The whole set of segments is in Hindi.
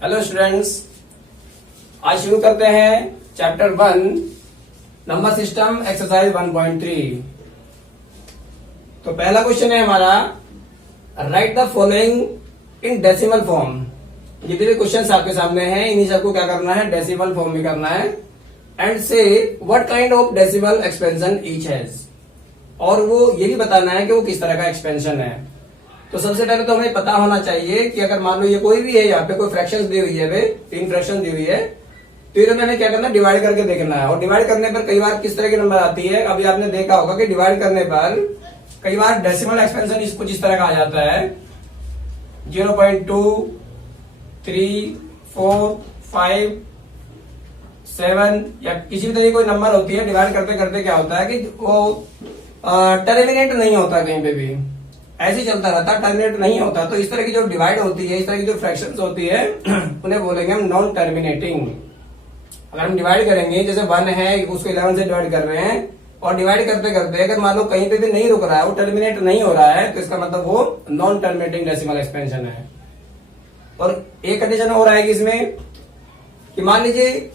हेलो स्टूडेंट्स, आज शुरू करते हैं चैप्टर 1 नंबर सिस्टम एक्सरसाइज 1.3। तो पहला क्वेश्चन है हमारा, right the following in decimal form. जितने भी क्वेश्चन आपके सामने हैं इन्हीं सबको क्या करना है, डेसिमल फॉर्म में करना है। एंड से what kind of decimal expansion each has, और वो ये भी बताना है कि वो किस तरह का एक्सपेंशन है। तो सबसे पहले तो हमें पता होना चाहिए कि अगर मान लो ये कोई भी है, यहाँ पे कोई फ्रैक्शंस दी हुई है, 3 फ्रैक्शन दी हुई है, तो इन्हें मैंने क्या करना है, डिवाइड करके देखना है। और डिवाइड करने पर कई बार किस तरह की नंबर आती है, अभी आपने देखा होगा कि डिवाइड करने पर कई बार डेसिमल एक्सपेंशन इसको जिस तरह का आ जाता है 0.2, 3, 4, 5, 7 या किसी भी तरह की कोई नंबर होती है। डिवाइड करते करते क्या होता है कि वो टर्मिनेट नहीं होता, कहीं पे भी ऐसे ही चलता रहता, टर्मिनेट नहीं होता। तो इस तरह की जो डिवाइड होती है, इस तरह की जो फ्रैक्शंस होती है उन्हें बोलेंगे हम नॉन टर्मिनेटिंग। अगर हम डिवाइड करेंगे, जैसे 1 है उसको 11 से डिवाइड कर रहे हैं, और डिवाइड करते करते अगर मान लो कहीं पे भी नहीं रुक रहा है, वो टर्मिनेट नहीं हो रहा है, तो इसका मतलब वो नॉन टर्मिनेटिंग डेसिमल एक्सपेंशन है। और एक कंडीशन और आएगी इसमें कि मान लीजिए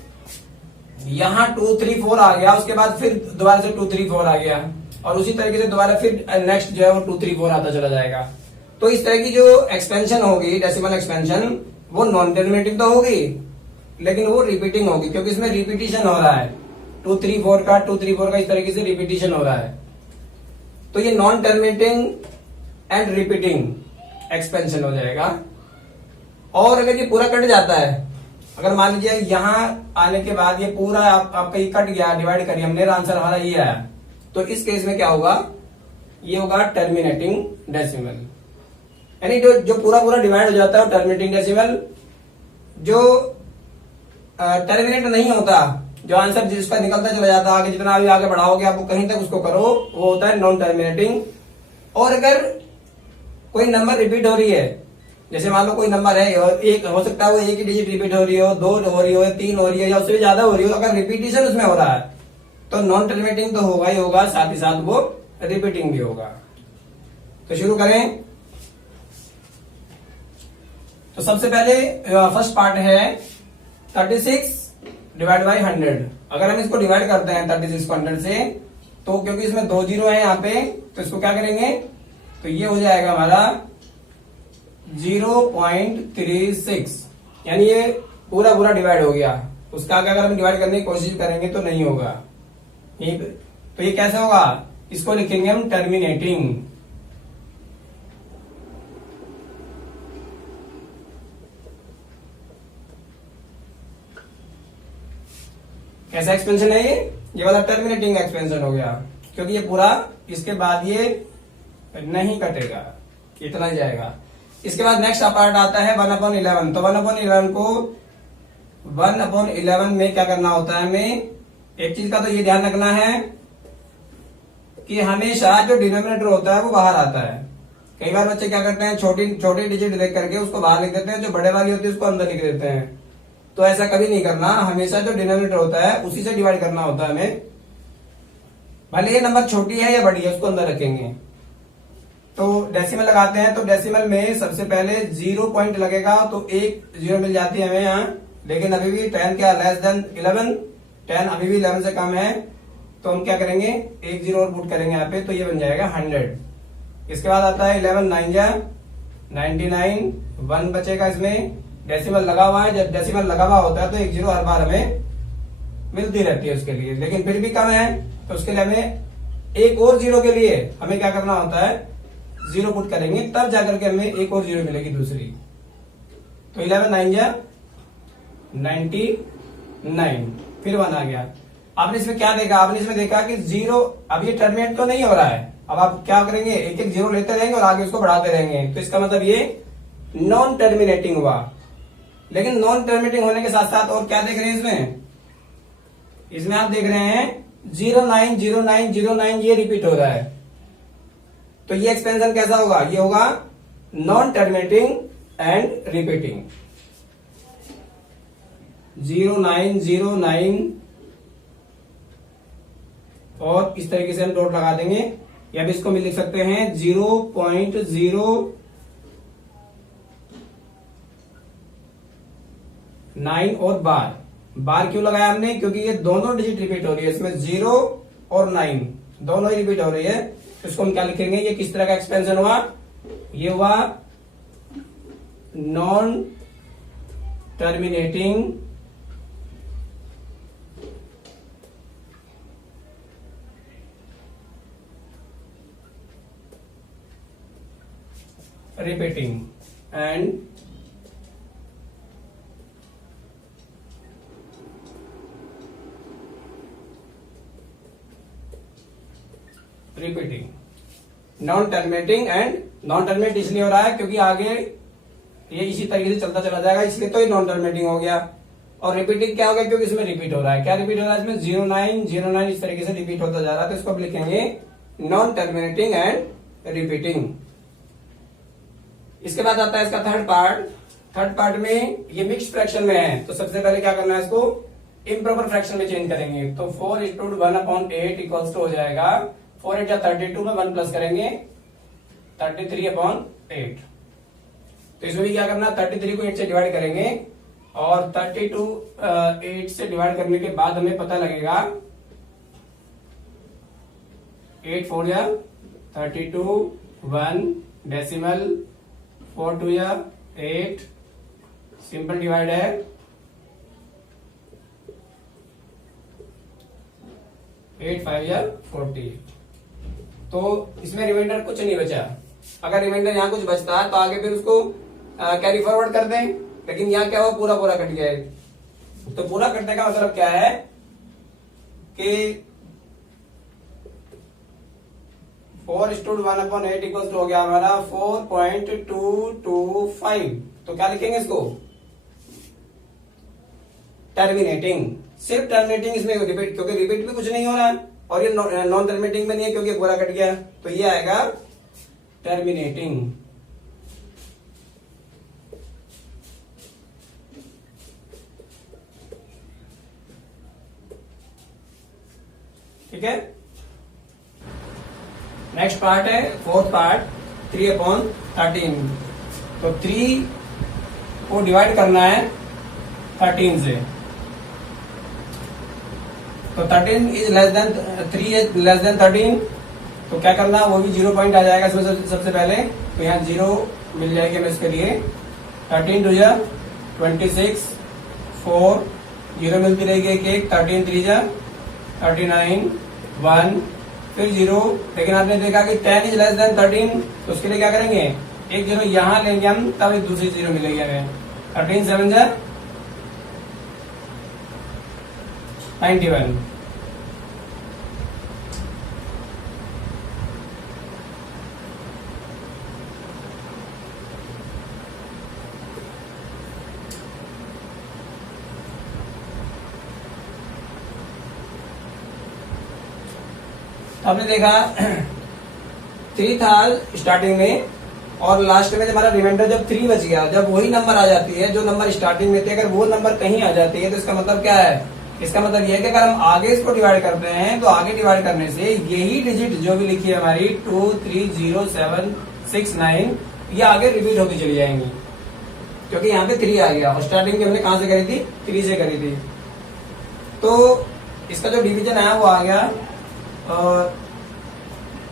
यहां 2, 3, 4 आ गया, उसके बाद फिर दोबारा से 2, 3, 4 आ गया, और उसी तरीके से दोबारा फिर नेक्स्ट जो है वो 2, 3, 4 आता चला जाएगा। तो इस तरह की जो एक्सपेंशन होगी, डेसिमल एक्सपेंशन, वो नॉन टर्मिनेटिंग तो होगी लेकिन वो रिपीटिंग होगी, क्योंकि इसमें रिपीटिशन हो रहा है। 2, 3, 4 का 2, 3, 4 का इस तरीके से रिपीटिशन हो रहा है। तो ये non terminating and repeating expansion हो जाएगा। और अगर ये पूरा कट जाता है, अगर मान लीजिए यहां आने के बाद ये पूरा आपका ये कट गया, डिवाइड करिए हमने, आंसर हमारा ये आया, तो इस केस में क्या होगा, ये होगा टर्मिनेटिंग डेसिमल। यानी जो पूरा पूरा डिवाइड हो जाता है वो टर्मिनेटिंग डेसिमल। जो टर्मिनेट नहीं होता, जो आंसर जिसका निकलता चला जाता है, आगे जितना भी आगे बढ़ाओगे आपको कहीं तक उसको करो, वो होता है नॉन टर्मिनेटिंग। और अगर कोई नंबर रिपीट हो रही है, जैसे मान लो कोई नंबर है, एक हो सकता है वो एक ही डिजिट रिपीट हो रही हो, 2 हो रही हो, 3 हो रही है, या उससे ज्यादा हो रही हो, अगर रिपीटिशन उसमें हो रहा है तो नॉन टर्मिनेटिंग तो होगा ही होगा, साथ ही साथ वो रिपीटिंग भी होगा। तो शुरू करें। तो सबसे पहले फर्स्ट पार्ट है 36 डिवाइड बाई 100। अगर हम इसको डिवाइड करते हैं 36 को 100 से, तो क्योंकि इसमें 2 जीरो है यहाँ पे, तो इसको क्या करेंगे, तो ये हो जाएगा हमारा 0.36, यानी ये पूरा पूरा डिवाइड हो गया। उसका अगर हम डिवाइड करने की कोशिश करेंगे तो नहीं होगा। तो ये कैसे होगा, इसको लिखेंगे हम टर्मिनेटिंग। कैसा एक्सपेंशन है ये वाला टर्मिनेटिंग एक्सपेंशन हो गया, क्योंकि ये पूरा इसके बाद ये नहीं कटेगा, इतना ही जाएगा। इसके बाद नेक्स्ट पार्ट आता है 1/11। तो 1/11 को 1/11 में क्या करना होता है हमें, एक चीज का तो ये ध्यान रखना है कि हमेशा जो डिनोमिनेटर होता है वो बाहर आता है। कई बार बच्चे क्या करते हैं, छोटी डिजिट देख करके उसको बाहर लिख देते हैं, जो बड़े वाली होती है उसको अंदर लिख देते हैं। तो ऐसा कभी नहीं करना, हमेशा जो डिनोमिनेटर होता है उसी से डिवाइड करना होता है हमें। भले ये नंबर छोटी है या बड़ी है, उसको अंदर रखेंगे। तो डेसिमल लगाते हैं, तो डेसिमल में सबसे पहले 0 पॉइंट लगेगा, तो 1 0 मिल जाती है हमें यहाँ। लेकिन अभी भी 10 क्या लेस देन 11, 10 अभी भी 11 से कम है, तो हम क्या करेंगे, 1 0 और पुट करेंगे यहाँ पे, तो ये बन जाएगा 100। इसके बाद आता है 11 9 जा 99, 1 बचेगा इसमें। डेसिमल लगा हुआ है, जब डेसिमल लगा हुआ होता है तो 1 0 हर बार हमें मिलती रहती है उसके लिए, लेकिन फिर भी कम है, तो उसके लिए हमें एक और 0 के लिए हमें क्या करना होता है, 0 पुट करेंगे, तब जाकर के हमें एक और 0 मिलेगी दूसरी। तो 11 9 जा 99, फिर 1 आ गया। आपने इसमें क्या देखा, आपने इसमें देखा कि 0 अब ये टर्मिनेट तो नहीं हो रहा है। अब आप क्या करेंगे, एक एक 0 लेते रहेंगे और आगे उसको बढ़ाते रहेंगे, तो इसका मतलब ये नॉन टर्मिनेटिंग हुआ। लेकिन नॉन टर्मिनेटिंग होने के साथ साथ और क्या देख रहे हैं इसमें आप देख रहे हैं 09 09 09, ये रिपीट हो रहा है। तो ये एक्सपेंशन कैसा होगा, ये होगा नॉन टर्मिनेटिंग एंड रिपीटिंग। 09 09 और इस तरीके से हम डॉट लगा देंगे, या भी इसको हम लिख सकते हैं 0.0 9 और बार। बार क्यों लगाया हमने? क्योंकि ये दोनों डिजिट रिपीट हो रही है, इसमें 0 और 9 दोनों ही रिपीट हो रही है। तो इसको हम क्या लिखेंगे? ये किस तरह का एक्सपेंशन हुआ? ये हुआ non terminating repeating and repeating। Non terminating and non terminate इसलिए हो रहा है क्योंकि आगे ये इसी तरीके से चलता चला जाएगा, इसलिए तो ये नॉन टर्मिनेटिंग हो गया। और रिपीटिंग क्या हो गया? क्योंकि इसमें रिपीट हो रहा है। क्या रिपीट हो रहा है इसमें? 09 इस तरीके से रिपीट होता जा रहा है, तो इसको अब लिखेंगे नॉन टर्मिनेटिंग एंड रिपीटिंग। इसके बाद आता है इसका थर्ड पार्ट। थर्ड पार्ट में ये मिक्स फ्रैक्शन में है, तो सबसे पहले क्या करना है? इसको इम्प्रॉपर फ्रैक्शन में चेंज करेंगे। तो 4:1/8 इक्वल्स टू हो जाएगा 4 8 32 में 1 प्लस करेंगे 33/8। तो इसमें भी क्या करना? 33 को 8 से डिवाइड करेंगे और 32 8 से डिवाइड करने के बाद हमें पता लगेगा 8 4 या 32 1 डेसिमल 4 2 या 8 सिंपल डिवाइड है 8 5 या 40। तो इसमें रिमाइंडर कुछ नहीं बचा। अगर रिमाइंडर यहाँ कुछ बचता है तो आगे फिर उसको कैरी फॉरवर्ड कर दें, लेकिन यहाँ क्या हुआ? पूरा पूरा कट गया है। तो पूरा कटने का मतलब क्या है कि 4:1/8 इक्वल टू हो गया हमारा 4.225। तो क्या लिखेंगे इसको? टर्मिनेटिंग। सिर्फ टर्मिनेटिंग इसमें रिपीट, क्योंकि रिपीट में कुछ नहीं हो रहा है और ये नॉन टर्मिनेटिंग में नहीं है क्योंकि पूरा कट गया, तो ये आएगा टर्मिनेटिंग। ठीक है। नेक्स्ट पार्ट है फोर्थ पार्ट 3/13। तो 3 को डिवाइड करना है 13 से। तो 13 is less than 3 is less than 13। तो क्या करना? वो भी 0 पॉइंट आ जाएगा इसमें सबसे पहले। तो यहाँ 0 मिल जाएगी हमें इसके लिए। 13 2 26 4 0 मिलती रहेगी एक 13 3 39 1 फिर 0। लेकिन आपने देखा कि 10 इज लेस देन 13, तो उसके लिए क्या करेंगे? एक 0 यहां लेंगे हम, तब एक दूसरी 0 मिलेगी हमें। 13 7 91। आपने देखा 3 था स्टार्टिंग में और लास्ट में हमारा रिमाइंडर जब 3 बच गया, जब वही नंबर आ जाती है जो नंबर स्टार्टिंग में थे, अगर वो नंबर कहीं आ जाती है तो इसका मतलब क्या है? इसका मतलब ये है कि अगर हम आगे इसको डिवाइड करते हैं तो आगे डिवाइड करने से यही डिजिट जो भी लिखी है हमारी 2 3 0 7 6 9 ये आगे रिपीट होती चली जाएंगी, क्योंकि यहाँ पे 3 आ गया और स्टार्टिंग की हमने कहां से करी थी? 3 से करी थी। तो इसका जो डिवीजन है वो आ गया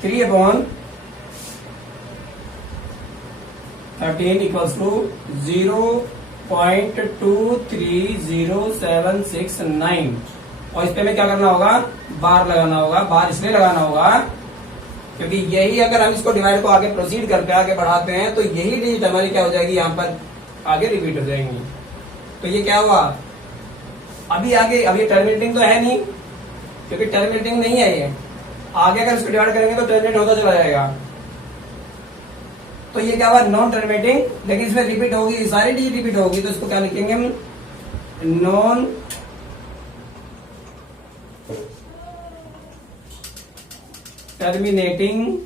3/13 इक्वल्स टू 0.230769। और इस पे में क्या करना होगा? बार लगाना होगा। बार इसलिए लगाना होगा क्योंकि यही अगर हम इसको डिवाइड को आगे प्रोसीड करके आगे बढ़ाते हैं तो यही डिजिट हमारी क्या हो जाएगी? यहाँ पर आगे रिपीट हो जाएंगी। तो ये क्या हुआ? अभी आगे अभी टर्मिनेटिंग तो है नहीं, क्योंकि टर्मिनेटिंग नहीं है ये। आगे अगर इसको डिवाइड करेंगे तो टर्मिनेट होता चला जाएगा। तो ये क्या हुआ? नॉन टर्मिनेटिंग, लेकिन इसमें रिपीट होगी, सारी डिजिट रिपीट होगी। तो इसको क्या लिखेंगे हम? Non terminating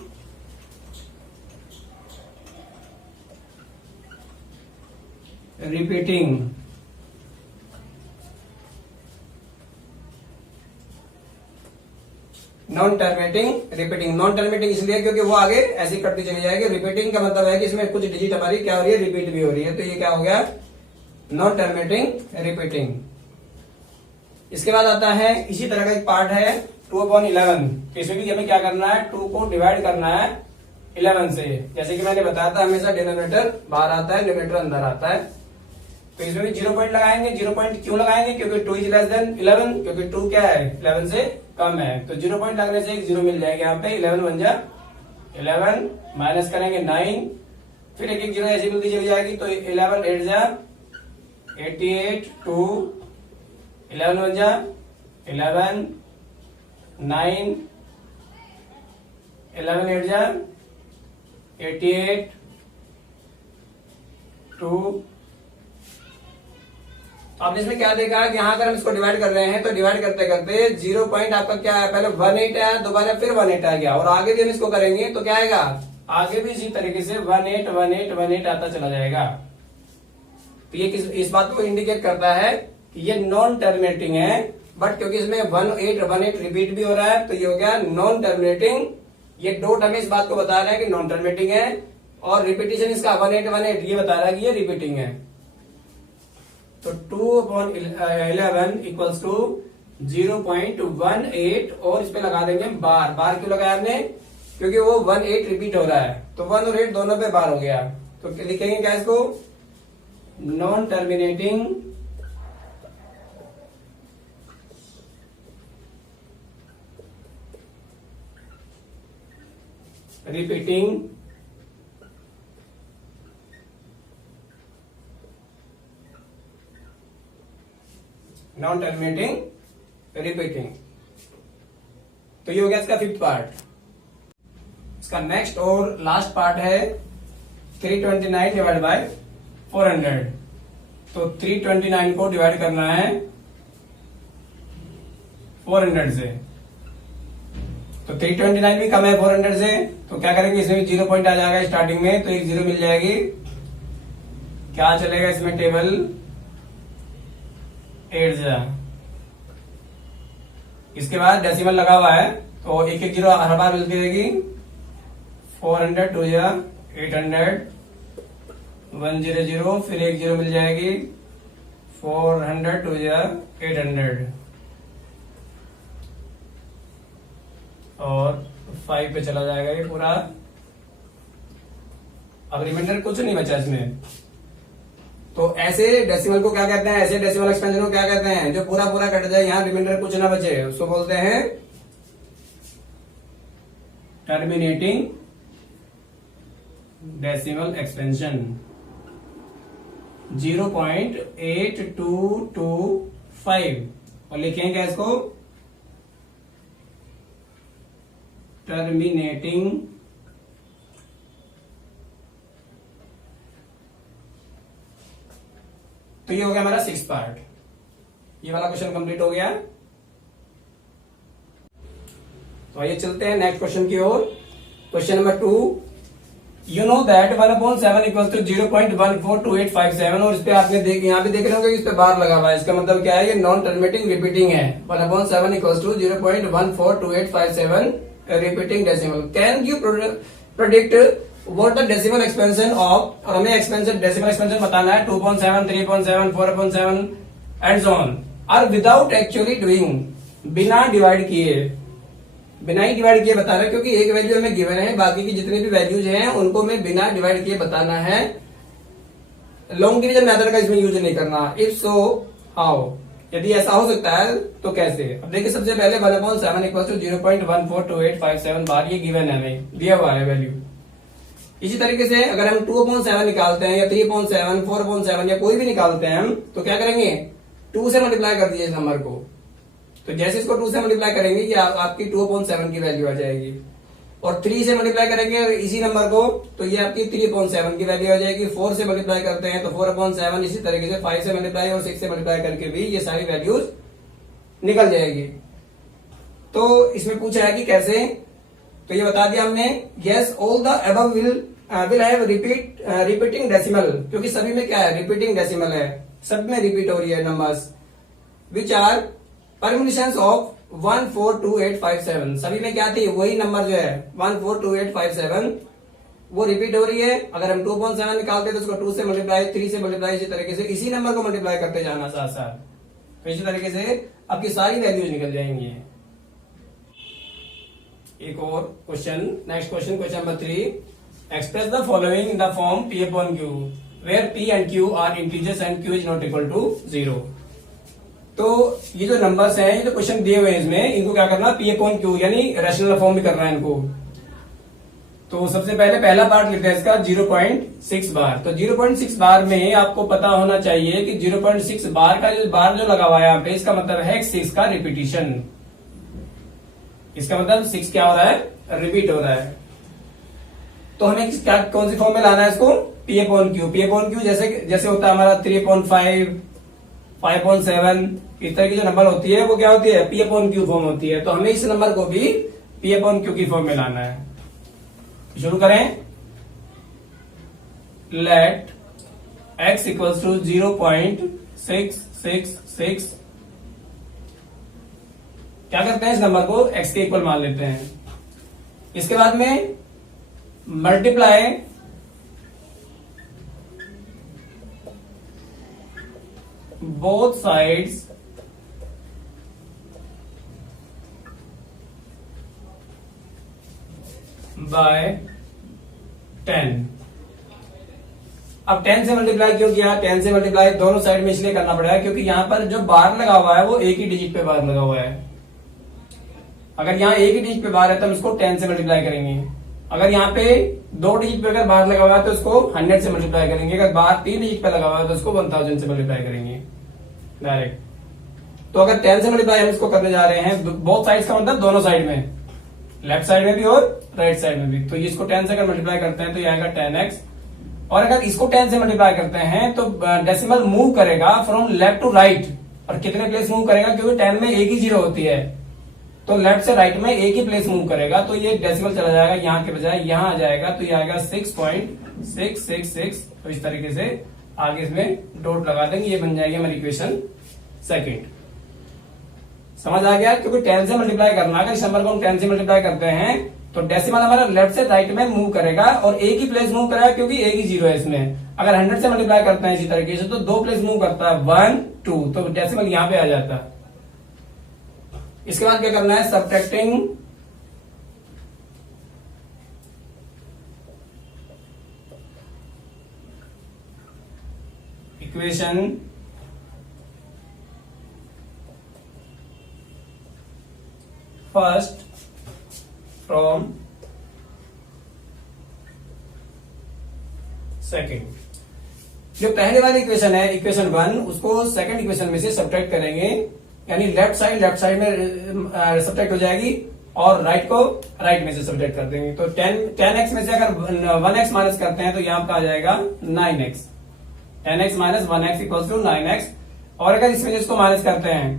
repeating. Non terminating repeating. Non terminating इसलिए क्योंकि वो आगे ऐसी कटती चली जाएगी। रिपीटिंग का मतलब है कि इसमें कुछ डिजिट हमारी क्या हो रही है? रिपीट भी हो रही है। तो ये क्या हो गया? Non terminating repeating. इसके बाद आता है इसी तरह का एक पार्ट है 2/11। तो इसमें भी हमें क्या करना है, 2 को डिवाइड करना है 11 से। जैसे कि मैंने बताया था हमेशा डिनोमिनेटर बाहर आता है, न्यूमरेटर अंदर आता है। तो इसमें भी 0 पॉइंट लगाएंगे। 0 पॉइंट क्यों लगाएंगे, क्योंकि 2 इज लेस देन 11, क्योंकि 2 क्या है 11 से कम है। तो 0 पॉइंट लगने से एक 0 मिल जाएगा यहाँ पे। 11 बन जा 11, माइनस करेंगे 9, फिर एक 0 ऐसी मिलती चली जाएगी। तो 11 8 जा 88, 2 11 बन जा 11, 9 11 8 जा 88, 2। तो आपने इसमें क्या देखा है कि यहाँ अगर हम इसको डिवाइड कर रहे हैं तो डिवाइड करते करते 0 पॉइंट आपका क्या है, पहले 18 है, दोबारा फिर 18 आ गया। और आगे भी हम इसको करेंगे तो क्या आएगा, आगे भी इसी तरीके से 18 18 18 आता चला जाएगा। तो ये इस बात को इंडिकेट करता है कि ये नॉन टर्मिनेटिंग है। बट क्योंकि इसमें 18 18 रिपीट भी हो रहा है तो ये हो गया नॉन टर्मिनेटिंग। ये डॉट हमें इस बात को बता रहा है कि नॉन टर्मिनेटिंग है, और रिपीटिशन इसका 18 18 ये बता रहा है कि ये रिपीटिंग है। तो 2/11 इक्वल्स टू 0.18, और इस पे लगा देंगे बार। बार क्यों लगाया हमने, क्योंकि वो 18 रिपीट हो रहा है। तो 1 और 8 दोनों पे बार हो गया। तो लिखेंगे क्या इसको, non terminating repeating non terminating repeating. तो ये हो गया इसका 5th पार्ट। इसका नेक्स्ट और लास्ट पार्ट है 329 डिवाइड बाय 400। तो 329 को डिवाइड करना है 400 से। तो 329 भी कम है 400 से, तो क्या करेंगे, इसमें भी 0 पॉइंट आ जाएगा स्टार्टिंग में, तो एक 0 मिल जाएगी। क्या चलेगा इसमें टेबल 8 जा। इसके बाद डेसिमल लगा हुआ है तो एक 0 हर बार मिलती रहेगी। 400 2 जा 800, 100, फिर एक 0 मिल जाएगी। 400 2 जा 800, और 5 पे चला जाएगा ये पूरा। अब रिमाइंडर कुछ नहीं बचा इसमें। तो ऐसे डेसिमल को क्या कहते हैं, ऐसे डेसिमल एक्सपेंशन को क्या कहते हैं, जो पूरा पूरा कट जाए, यहां रिमाइंडर कुछ ना बचे, उसको बोलते हैं टर्मिनेटिंग डेसिमल एक्सपेंशन। 0.8225, और लिखेंगे क्या इसको, टर्मिनेटिंग तो ये हो गया हमारा 6th पार्ट। ये वाला क्वेश्चन कंप्लीट हो गया। तो आइए चलते हैं नेक्स्ट क्वेश्चन की ओर। Question number 2, you know that 1/7 equal to 0.142857, और इस पे आपने यहाँ पे देख रहे होंगे इस पे बार लगा हुआ है। इसका मतलब क्या है, ये नॉन टर्मिनेटिंग रिपीटिंग है। 1/7 equal to 0.142857 repeating decimal. Can you predict what the decimal expansion of, और हमें एक्सपेंशन डेसिमल एक्सपेंशन बताना है 2.7 3.7 4.7 एंड सो ऑन, और विदाउट एक्चुअली डूइंग, बिना डिवाइड किए, बिना ही डिवाइड किए बताना है। क्योंकि एक वैल्यू हमें गिवन है, बाकी की जितनी भी वैल्यूज हैं उनको हमें बिना डिवाइड किए बताना है। लॉन्ग डिवीजन मेथड का इसमें यूज नहीं करना। इफ सो हाउ, यदि ऐसा हो सकता है तो कैसे। अब देखिए सबसे पहले 1/7 इक्वल टू 0.142857 बार, ये गिवन है, हमें दिया हुआ है वैल्यू। इसी तरीके से अगर हम 2/7 निकालते हैं, या 3/7 4/7 या कोई भी निकालते हैं हम, तो क्या करेंगे, 2 से मल्टीप्लाई कर दीजिए इस नंबर को। तो जैसे इसको 2 से मल्टीप्लाई करेंगे ये आपकी 2/7 की वैल्यू आ जाएगी। और 3 से मल्टीप्लाई करेंगे इसी नंबर को, तो ये आपकी 3/7 की वैल्यू आ जाएगी। 4 से मल्टीप्लाई करते हैं तो 4/7, इसी तरीके से 5 से मल्टीप्लाई और 6 से मल्टीप्लाई करके भी ये सारी वैल्यूज निकल जाएगी। तो इसमें पूछा है कि कैसे, तो ये बता दिया हमने। Yes, all the above will have repeating decimal, क्योंकि सभी में क्या है, रिपीटिंग डेसिमल है, सब में रिपीट हो रही है numbers, which are permutations of 142857। सभी में क्या थी, वही नंबर जो है 142857, वो रिपीट हो रही है। अगर हम 2.7 निकालते हैं तो उसको 2 से मल्टीप्लाई, 3 से मल्टीप्लाई, इसी तरीके से इसी नंबर को मल्टीप्लाई करते जाना साथ साथ। तो इसी तरीके से आपकी सारी वैल्यूज निकल जाएंगी। एक और question, next question, question number 3। Express the following in the form P upon Q where P and Q are integers and Q is not equal to 0। तो ये जो नंबर्स हैं, ये जो क्वेश्चन दिए हुए हैं, इसमें इनको क्या करना, P अपॉन Q यानी रैशनल फॉर्म भी करना है इनको। तो सबसे पहले पहला पार्ट लिखते हैं इसका 0.6 बार। तो 0.6 बार में आपको पता होना चाहिए कि 0.6 बार का जो बार जो लगा हुआ है यहाँ पे, इसका मतलब है 6 का रिपीटिशन। इसका मतलब 6 क्या हो रहा है, रिपीट हो रहा है। तो हमें क्या, कौन सी फॉर्म में लाना है इसको, P upon Q। P upon Q जैसे होता है हमारा 3/5, 5/7, इस तरह की जो नंबर होती है वो क्या होती है, P अपॉन Q फॉर्म होती है। तो हमें इस नंबर को भी P अपॉन Q की फॉर्म में लाना है। शुरू करें। Let x equals to 0.666। क्या करते हैं, इस नंबर को x के इक्वल मान लेते हैं। इसके बाद में मल्टीप्लाई बोथ साइड्स बाय 10। अब 10 से मल्टीप्लाई क्यों किया, 10 से मल्टीप्लाई दोनों साइड में इसलिए करना पड़ा है क्योंकि यहां पर जो बार लगा हुआ है वो एक ही डिजिट पे बार लगा हुआ है। अगर यहाँ एक ही डिजिट पे बार है तो हम इसको 10 से मल्टीप्लाई करेंगे। अगर यहाँ पे 2 डिजिट पे अगर बार लगा हुआ है तो इसको 100 से मल्टीप्लाई करेंगे। अगर बार 3 डिजिट पे लगा हुआ है तो इसको 1000 से मल्टीप्लाई करेंगे डायरेक्ट। तो अगर 10 से मल्टीप्लाई हम इसको करने जा रहे हैं, बोथ साइड्स का मतलब दोनों साइड में, लेफ्ट साइड में भी और राइट साइड में भी। तो इसको 10 से अगर मल्टीप्लाई करते हैं तो ये आएगा 10x। और अगर इसको 10 से मल्टीप्लाई करते हैं तो डेसिमल मूव करेगा फ्रॉम लेफ्ट टू राइट। और कितने प्लेस मूव करेगा, क्योंकि 10 में एक ही जीरो होती है, तो लेफ्ट से राइट में एक ही प्लेस मूव करेगा। तो ये डेसिमल चला जाएगा, यहाँ के बजाय यहाँ आ जाएगा। तो ये आएगा 6.666। तो इस तरीके से आगे इसमें डॉट लगा देंगे, ये बन जाएगी हमारी इक्वेशन सेकंड। समझ आ गया, क्योंकि 10 से मल्टीप्लाई करना, अगर इस नंबर को हम 10 से मल्टीप्लाई करते हैं तो डेसिमल हमारा लेफ्ट से राइट में मूव करेगा और एक ही प्लेस मूव करेगा क्योंकि एक ही जीरो है इसमें। अगर 100 से मल्टीप्लाई करते हैं इसी तरीके से तो 2 प्लेस मूव करता है, 1 2, तो डेसिमल यहां पे आ जाता है। इसके बाद क्या करना है, subtracting equation first from second. जो पहले वाली इक्वेशन है, इक्वेशन 1, उसको सेकंड इक्वेशन में से सब्ट्रैक्ट करेंगे, यानी लेफ्ट साइड में सब्ट्रैक्ट हो जाएगी और राइट को राइट में से सब्ट्रैक्ट कर देंगे। तो 10x में से अगर 1x माइनस करते हैं तो यहां पर आ जाएगा 9x। 10x minus 1x equals to 9x। और अगर इसमें से इसको माइनस करते हैं,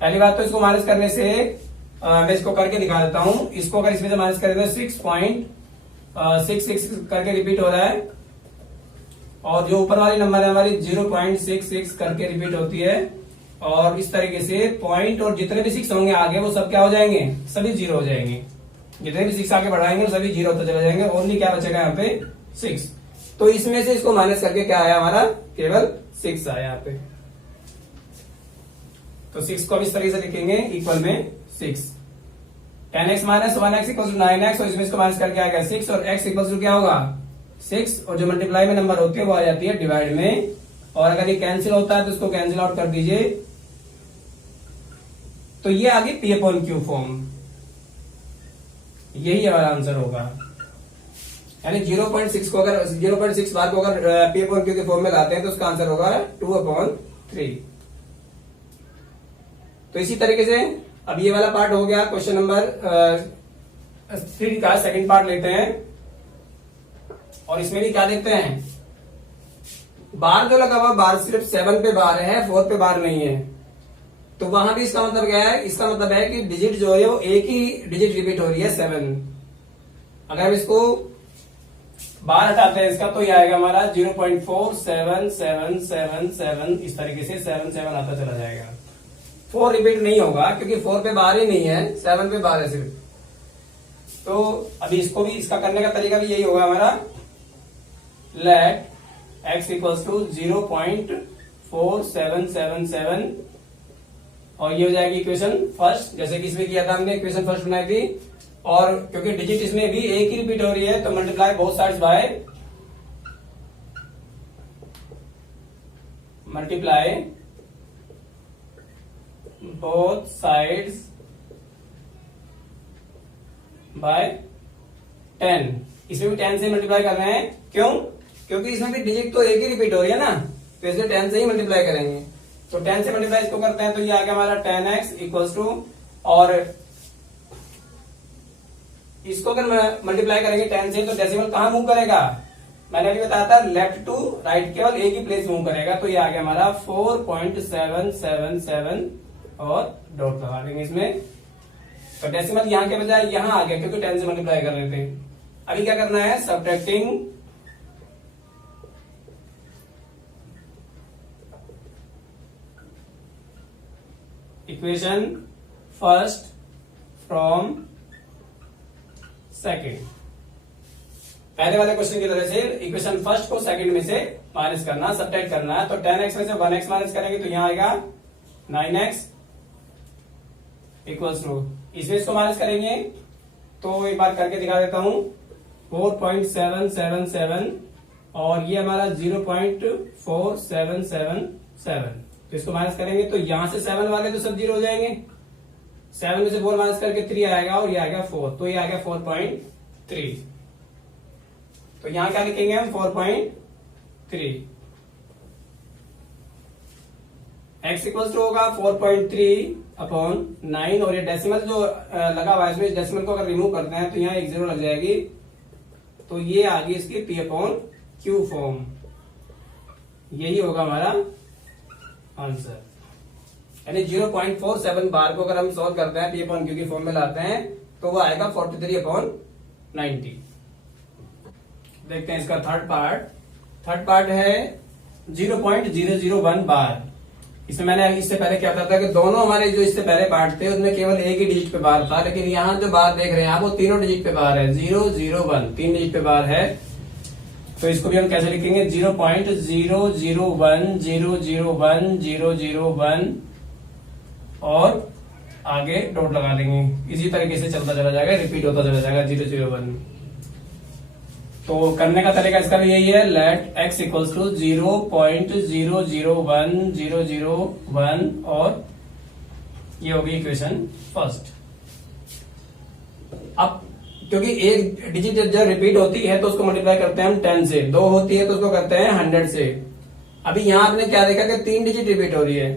पहली बात तो इसको माइनस करने से मैं इसको करके दिखा देता हूं। इसको अगर इसमें से माइनस करें तो 6.66 करके रिपीट हो रहा है, और जो ऊपर वाली नंबर है हमारी 0.66 करके रिपीट होती है। और इस तरीके से पॉइंट और जितने भी 6 होंगे आगे वो सब क्या हो जाएंगे, सभी जीरो हो जाएंगे। जितने भी 6 आगे बढ़ाएंगे सभी जीरो होते चले जाएंगे, ओनली क्या बचेगा यहाँ पे 6। तो इसमें से इसको माइनस करके क्या आया हमारा, केवल 6 आया यहाँ पे। तो 6 को अब इस तरीके से लिखेंगे, इक्वल में 6। 10x minus 1x equal to 9x, और इसमें इसको माइनस करके आएगा 6, और x इक्वल टू क्या होगा 6, और जो मल्टीप्लाई में नंबर होती है वो आ जाती है डिवाइड में। और अगर ये कैंसिल होता है तो इसको कैंसिल आउट कर दीजिए, तो ये आगे P अपॉन Q फॉर्म, यही हमारा आंसर होगा। यानी 0.6 को अगर 0.6 बार को अगर P अपॉन Q के फॉर्म में लाते हैं तो उसका आंसर होगा 2/3। तो इसी तरीके से अब ये वाला पार्ट हो गया। क्वेश्चन नंबर 3 का सेकंड पार्ट लेते हैं, और इसमें भी क्या देखते हैं, बार जो लगा हुआ बार सिर्फ 7 पे बार है, 4 पे बार नहीं है। तो वहां भी इसका मतलब क्या है, इसका मतलब है कि डिजिट जो है वो एक ही डिजिट रिपीट हो रही है 7। अगर हम इसको बार हटाते हैं इसका तो ये आएगा हमारा 0.477777, इस तरीके से 7 आता चला जाएगा। 4 रिपीट नहीं होगा क्योंकि 4 पे बार ही नहीं है, 7 पे बार है सिर्फ। तो अभी इसको भी, इसका करने का तरीका भी यही होगा हमारा, लेट x इक्वल्स टू 0.4777 और ये हो जाएगी इक्वेशन फर्स्ट, जैसे कि इसमें किया था हमने, इक्वेशन फर्स्ट बनाई थी। और क्योंकि डिजिट इसमें भी एक ही रिपीट हो रही है तो multiply both sides by both sides by 10। इसमें भी 10 से मल्टीप्लाई कर रहे हैं, क्यों? क्योंकि इसमें भी डिजिट तो एक ही रिपीट हो रही है ना, तो इसलिए 10 से ही मल्टीप्लाई करेंगे। तो 10 से मल्टीप्लाई इसको करते हैं तो ये आ गया हमारा 10x इक्वल्स टू, और इसको अगर मल्टीप्लाई करेंगे 10 से तो डेसिमल कहां मूव करेगा? मैंने अभी बताया था लेफ्ट टू राइट, केवल एक ही प्लेस मूव करेगा। तो ये आ गया हमारा 4.777 और डॉट लगा देंगे इसमें। तो डेसिमल यहां के बजाय यहां आ गया क्योंकि 10 से मल्टीप्लाई कर रहे थे। अभी क्या करना है? Subtracting equation first from second. पहले वाले क्वेश्चन की तरह से इक्वेशन फर्स्ट को सेकंड में से माइनस करना, सब्ट्रैक्ट करना है। तो 10x में से 1x माइनस करेंगे तो यहां आएगा 9x इक्वल्स टू, इसमें इसको माइनस करेंगे तो एक बार करके दिखा देता हूं, 4.777 और ये हमारा 0.4777। तो इसको माइनस करेंगे तो यहां से 7 वाले तो सब 0 हो जाएंगे, 7 में से 4 माइनस करके 3 आएगा और ये आ गया 4, तो ये आ गया 4.3। तो यहां क्या लिखेंगे हम? 4.3। x इक्वल्स टू होगा 4.3 अपॉन 9 और ये डेसिमल जो लगा हुआ है इसमें, इस डेसिमल को अगर रिमूव करते हैं तो यहाँ एक 0 लग जाएगी, तो ये आ गई इसकी p अपॉन q फॉर्म। यही होगा हमारा आंसर, यानी 0.47 बार को अगर हम सॉल्व करते हैं p अपॉन q की फॉर्म में लाते हैं तो वो आएगा 43 अपॉन 90। देखते हैं इसका थर्ड पार्ट है 0.001 बार। इसमें मैंने इससे पहले क्या था कि दोनों हमारे जो इससे पहले पार्ट थे उसमें केवल एक ही डिजिट पे बार था, लेकिन यहाँ जो बार देख रहे हैं आप वो तीनों डिजिट पे बार है, 001 3 डिजिट पे बार है। तो इसको भी हम कैसे लिखेंगे? 0.001001001 और आगे डॉट लगा देंगे। इसी तरीके से चलता चला जाएगा, रिपीट होता चला जाएगा 001। तो करने का तरीका इसका भी यही है, लेट x इक्वल्स टू 0.0010010 और ये होगी इक्वेशन फर्स्ट। अब क्योंकि एक डिजिट जब रिपीट होती है तो उसको मल्टीप्लाई करते हैं हम 10 से, 2 होती है तो उसको करते हैं 100 से। अभी यहां आपने क्या देखा कि 3 डिजिट रिपीट हो रही है,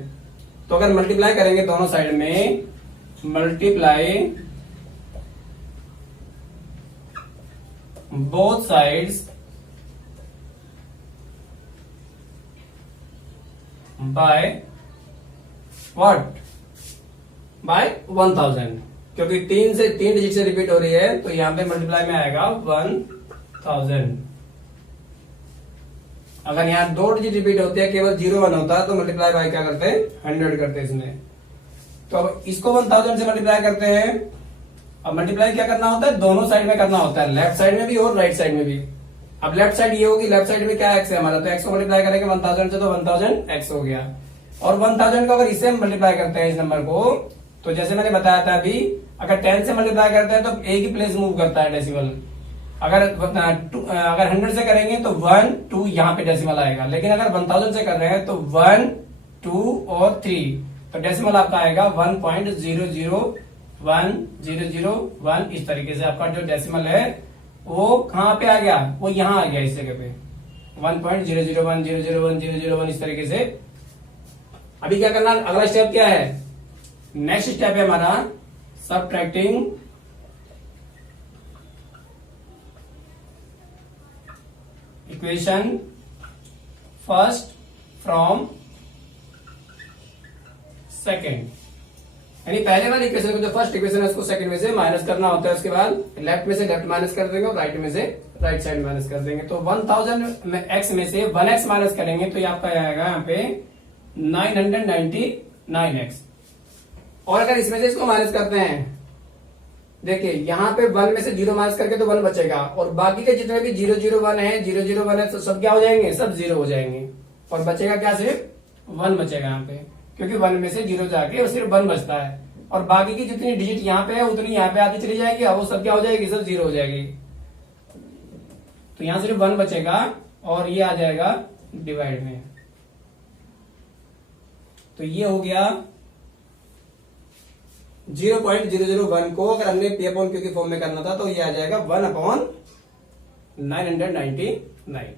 तो अगर मल्टीप्लाई करेंगे दोनों साइड में, multiply both sides by what? by 1000, क्योंकि 3 डिजिट से रिपीट हो रही है तो यहां पे मल्टीप्लाई में आएगा 1000। अगर यहां 2 डिजिट रिपीट होते हैं, केवल 01 होता तो मल्टीप्लाई बाय क्या करते हैं? 100 करते हैं इसमें। तो अब इसको 1000 से मल्टीप्लाई करते हैं। अब मल्टीप्लाई क्या करना होता है? दोनों साइड में करना होता है, लेफ्ट साइड में भी और राइट साइड में भी। अब लेफ्ट साइड ये होगी, लेफ्ट साइड में क्या x है हमारा, तो x को मल्टीप्लाई करेंगे 1000 से तो 1000x हो गया। और 1000 को अगर इससे हम मल्टीप्लाई करते हैं इस नंबर को, तो जैसे मैंने बताया था अभी, अगर 10 से मल्टीप्लाई करते हैं तो एक ही प्लेस मूव करता है डेसिमल। अगर 100 से करेंगे तो 1 2 यहाँ पे डेसिमल आएगा, लेकिन अगर 1000 से कर रहे हैं तो 1 2 और 3, तो डेसिमल आपका आएगा 1.0010001। इस तरीके से आपका जो डेसिमल है वो कहां पे आ गया? वो यहां आ गया इस जगह पे 1.001001001 इस तरीके से। अभी क्या करना? अगला स्टेप क्या है? नेक्स्ट स्टेप है हमारा subtracting equation first from second. यानी पहले वाली इक्वेशन को, जो फर्स्ट इक्वेशन है उसको सेकंड में से माइनस करना होता है, उसके बाद लेफ्ट में से लेफ्ट माइनस कर देंगे और राइट में से राइट साइड माइनस कर देंगे। तो 1000 में x में से 1x माइनस करेंगे तो ये आपका आएगा यहाँ पे 999x। और अगर इसमें से इसको माइनस करते हैं, देखिए यहाँ पे 1 में से 0 माइनस करके तो 1 बचेगा, और बाकी के जितने भी 001 है 001 है तो सब क्या हो जाएंगे, सब 0 हो जाएंगे, और बचेगा क्या, सिर्फ 1 बचेगा यहाँ पे, क्योंकि 1 में से 0 जाके सिर्फ 1 बचता है, और बाकी की जितनी डिजिट यहाँ पे है उतनी यहाँ पे आती चली जाएगी, और वो सब क्या हो जाएगी, सब 0 हो जाएगी। तो यहाँ सिर्फ 1 बचेगा और ये आ जाएगा डिवाइड में। तो ये हो गया 0.001 को अगर हमने P अपॉन Q की फॉर्म में करना था तो ये आ जाएगा 1/999।